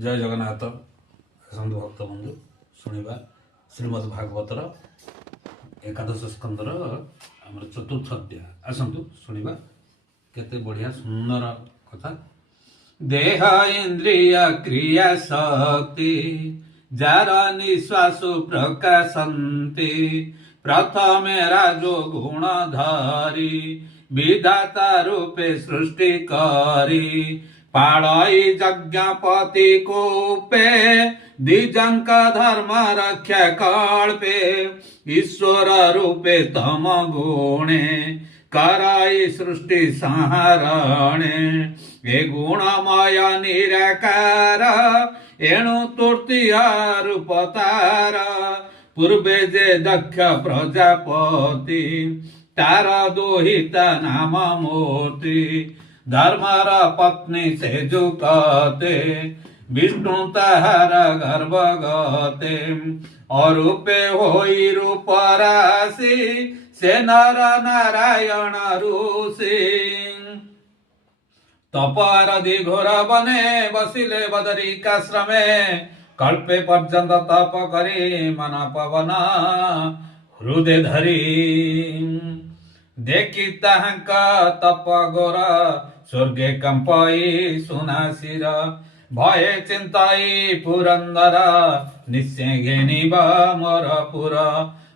जय जगन्नाथ आसतु भक्त बंधु शुणा श्रीमद् भागवतर एकादश स्कंदर आमर चतुर्थ अध्याय आसतु शुणा केते बढ़िया सुंदर कथा। देह इंद्रिय क्रिया शक्ति जार निश्वास प्रकाशन्ति प्रथमे राजो गुण धारी विधाता रूपे सृष्टि करी पाड़ई यज्ञपति कूपे द्विजंक धर्म रक्षा कल्पे ईश्वर रूपे तम गुणे कराई सृष्टि संहरणे ए गुणमय निराकार एणु तृतीय रूपतार पूर्वे जे दक्ष प्रजापति तार दोहिता नाम मूर्ति धर्मर पत्नी से जुकते विष्णु ताहार गर्भ गते अरूपे होई रूप राशि से नर नारायण ऋषि तपरधि घोर बने बसिले बदरिकाश्रमे कल्पे पर्यंत तप करी मन पवन हृदय धरी देखी ताहांका तप गोर स्वर्गे कंपई सुनासिर भय चिंताई पुरंदर निश्चय घेनिब मोर पुर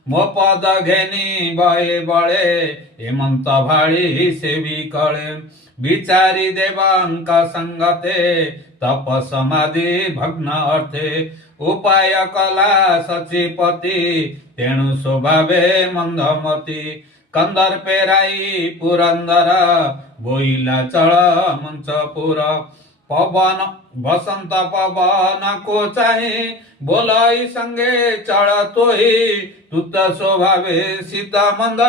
मो पद घेनी बये बळे हेमंत भाड़ी सेवी कळे विचारी देवांक संगते तप समाधि भग्न अर्थे उपाय कला सचिपति तेणु स्वभावे मंदमती कंदर पेराई पुरंदर बोईला चल मंचपुर पवन बसंत पवन को चाहे बोलाई संगे चल तोही तुत स्वभावे सीता मंद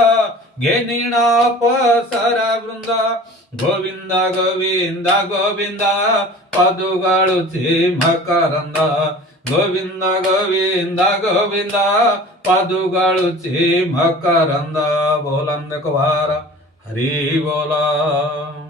घेनिण अपसर वृंद गोविंद गोविंद गोविंद पदुगळुची मकरंद गोविंद गोविंद गोविंद पदुगळुची मकरंद बोलंद कुवार हरि बोला।